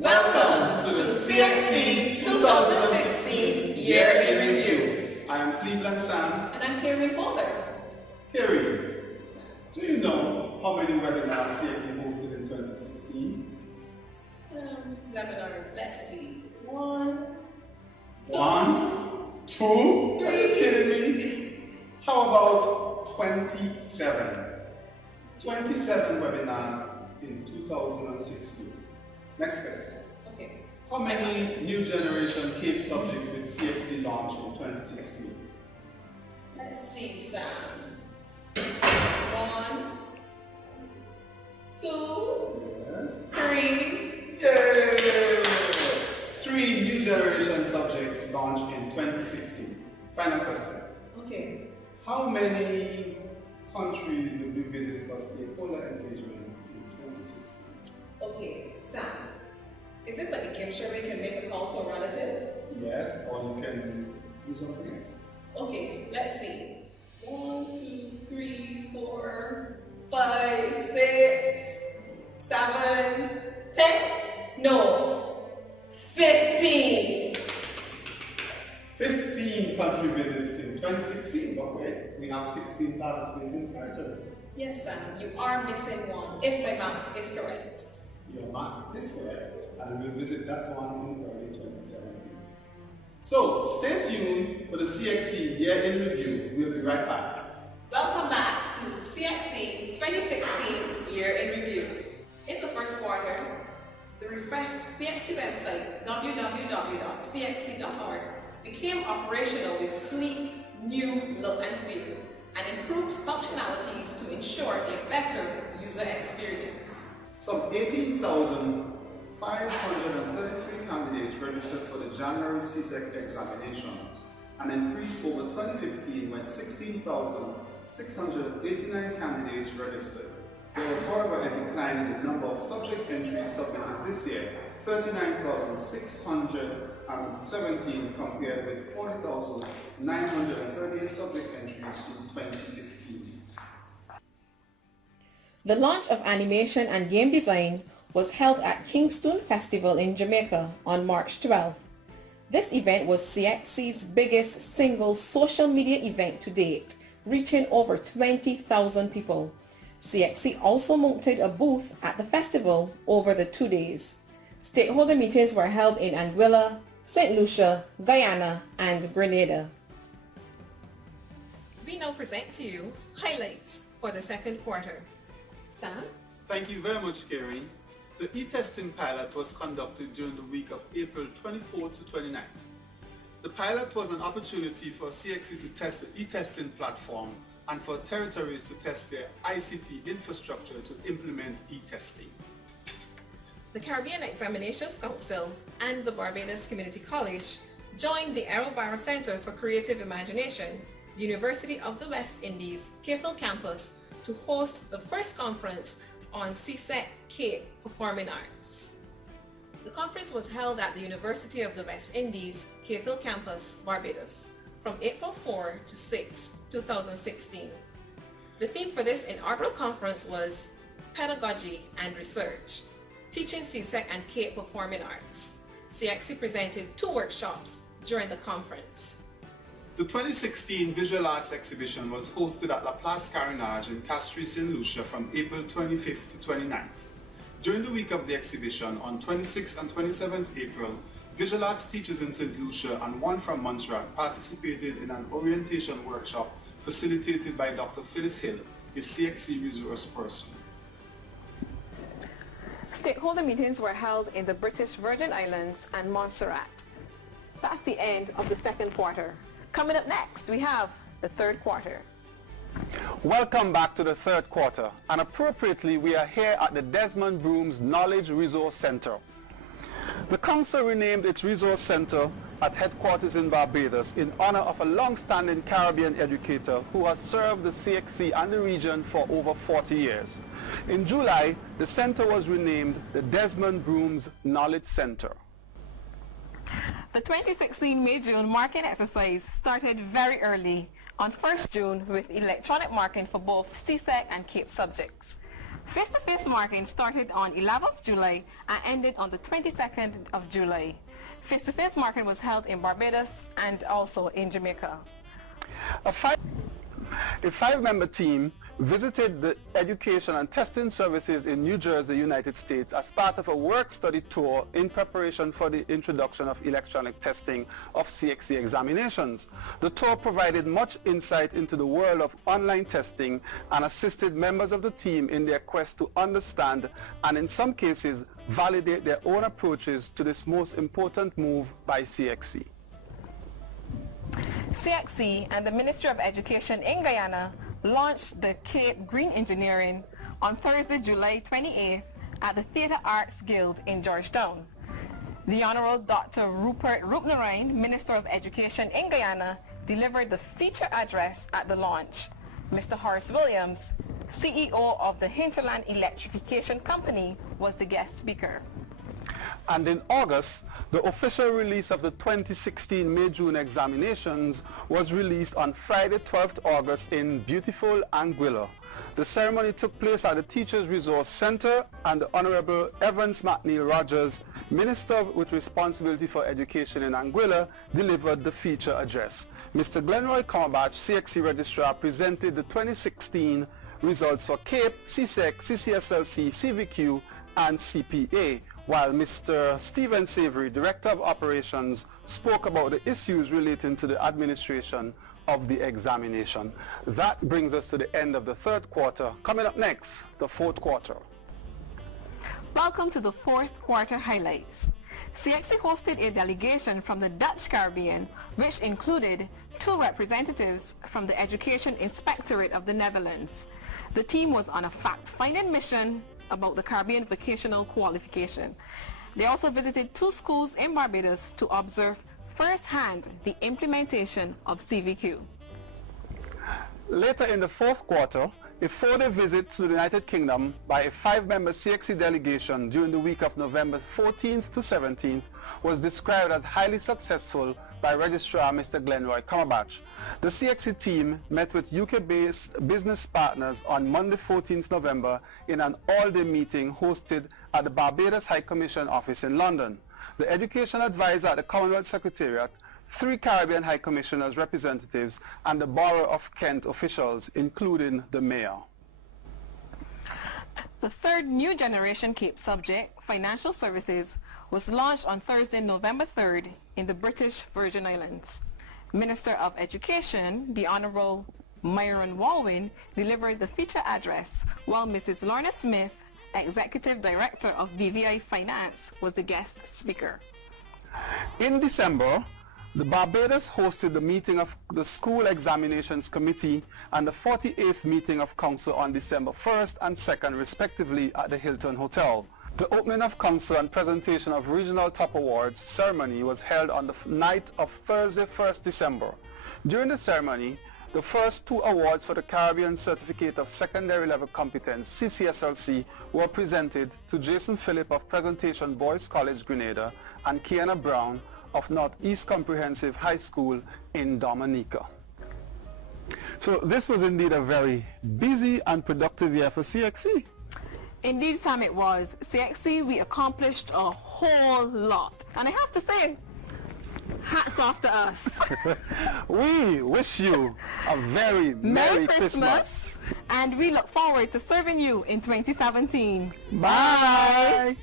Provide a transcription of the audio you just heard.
Welcome to the CXC 2016 Year in Review. I am Cleveland Sam. And I'm Carrie Potter. Carrie, do you know how many webinars CXC hosted in 2016? Some webinars, let's see. 1, 2, 2? Are you kidding me? How about 27? 27 webinars in 2016. Next question. Okay. How many new generation CAPE subjects did CXC launch in 2016? Let's see, Sam. 1, 2, Yes. 3. Yay! 3 new generation subjects launched in 2016. Final question. Okay. How many countries did we visit for stakeholder engagement in 2016? Okay, Sam. Is this like a game show where you can make a call to a relative? Yes, or you can do something else. Okay, let's see. 1, 2, 3, 4, 5, 6, 7, 10? No, 15. 15 country visits in 2016, but wait, we have 16 participating territories. Yes, Sam, you are missing one, if my math is correct. Your math is correct, and we'll visit that one in early 2017. So, stay tuned for the CXC Year in Review. We'll be right back. Welcome back to the CXC 2016 Year in Review. In the first quarter, the refreshed CXC website, www.cxc.org, became operational with sleek, new look and feel, and improved functionalities to ensure a better user experience. Some 18,533 candidates registered for the January CXC examinations, an increase over 2015 when 16,689 candidates registered. There was, however, a decline in the number of subject entries submitted this year, 39,617 compared with 40,938 subject entries in 2015. The launch of animation and game design was held at Kingston Festival in Jamaica on March 12th. This event was CXC's biggest single social media event to date, reaching over 20,000 people. CXC also mounted a booth at the festival over the 2 days. Stakeholder meetings were held in Anguilla, St. Lucia, Guyana, and Grenada. We now present to you highlights for the second quarter. Sam? Thank you very much, Carrie. The e-testing pilot was conducted during the week of April 24th to 29th. The pilot was an opportunity for CXC to test the e-testing platform and for territories to test their ICT infrastructure to implement e-testing. The Caribbean Examinations Council and the Barbados Community College joined the Aerobarra Center for Creative Imagination, the University of the West Indies, Cape campus, to host the first conference on CXC Cape Performing Arts. The conference was held at the University of the West Indies, Cape campus, Barbados, from April 4 to 6, 2016. The theme for this inaugural conference was Pedagogy and Research, Teaching CXC and Cape Performing Arts. CXC presented 2 workshops during the conference. The 2016 Visual Arts Exhibition was hosted at La Place Carinage in Castries, St. Lucia from April 25th to 29th. During the week of the exhibition, on 26th and 27th April, visual arts teachers in St. Lucia and one from Montserrat participated in an orientation workshop facilitated by Dr. Phyllis Hill, a CXC resource person. Stakeholder meetings were held in the British Virgin Islands and Montserrat. That's the end of the second quarter. Coming up next, we have the third quarter. Welcome back to the third quarter, and appropriately we are here at the Desmond Brooms Knowledge Resource Center. The Council renamed its resource center at headquarters in Barbados in honor of a long-standing Caribbean educator who has served the CXC and the region for over 40 years. In July, the center was renamed the Desmond Brooms Knowledge Center. The 2016 May-June marking exercise started very early on 1st June with electronic marking for both CXC and CAPE subjects. Face-to-face marking started on 11th July and ended on the 22nd of July. Face-to-face marking was held in Barbados and also in Jamaica. A five-member team visited the education and testing services in New Jersey, United States as part of a work-study tour in preparation for the introduction of electronic testing of CXC examinations. The tour provided much insight into the world of online testing and assisted members of the team in their quest to understand and in some cases validate their own approaches to this most important move by CXC. CXC and the Ministry of Education in Guyana launched the Cape Green Engineering on Thursday, July 28th at the Theatre Arts Guild in Georgetown. The Honorable Dr. Rupert Roopnarine, Minister of Education in Guyana, delivered the feature address at the launch. Mr. Horace Williams, CEO of the Hinterland Electrification Company, was the guest speaker. And in August, the official release of the 2016 May-June examinations was released on Friday, 12th August in beautiful Anguilla. The ceremony took place at the Teachers Resource Center, and the Honorable Evans McNeil Rogers, Minister with responsibility for education in Anguilla, delivered the feature address. Mr. Glenroy Cumberbatch, CXC Registrar, presented the 2016 results for CAPE, CSEC, CCSLC, CVQ, and CPA, while Mr. Stephen Savory, Director of Operations, spoke about the issues relating to the administration of the examination. That brings us to the end of the third quarter. Coming up next, the fourth quarter. Welcome to the fourth quarter highlights. CXC hosted a delegation from the Dutch Caribbean, which included 2 representatives from the Education Inspectorate of the Netherlands. The team was on a fact-finding mission about the Caribbean vocational qualification. They also visited 2 schools in Barbados to observe firsthand the implementation of CVQ. Later in the fourth quarter, a 4-day visit to the United Kingdom by a 5-member CXC delegation during the week of November 14th to 17th was described as highly successful by Registrar Mr. Glenroy Cumberbatch. The CXC team met with UK-based business partners on Monday 14th November in an all-day meeting hosted at the Barbados High Commission office in London. The Education Advisor at the Commonwealth Secretariat, 3 Caribbean High Commissioners representatives, and the Borough of Kent officials, including the Mayor. The 3rd New Generation CAPE subject, Financial Services, was launched on Thursday, November 3rd in the British Virgin Islands. Minister of Education, the Honorable Myron Walwyn, delivered the feature address, while Mrs. Lorna Smith, Executive Director of BVI Finance, was the guest speaker. In December, the Barbados hosted the meeting of the School Examinations Committee and the 48th meeting of Council on December 1st and 2nd respectively at the Hilton Hotel. The opening of Council and presentation of Regional Top Awards ceremony was held on the night of Thursday, 1st December. During the ceremony, the first 2 awards for the Caribbean Certificate of Secondary Level Competence, CCSLC, were presented to Jason Phillip of Presentation Boys College, Grenada, and Kiana Brown of Northeast Comprehensive High School in Dominica. So this was indeed a very busy and productive year for CXC. Indeed, Sam, it was. CXC, we accomplished a whole lot. And I have to say, hats off to us. We wish you a very Merry Christmas. And we look forward to serving you in 2017. Bye.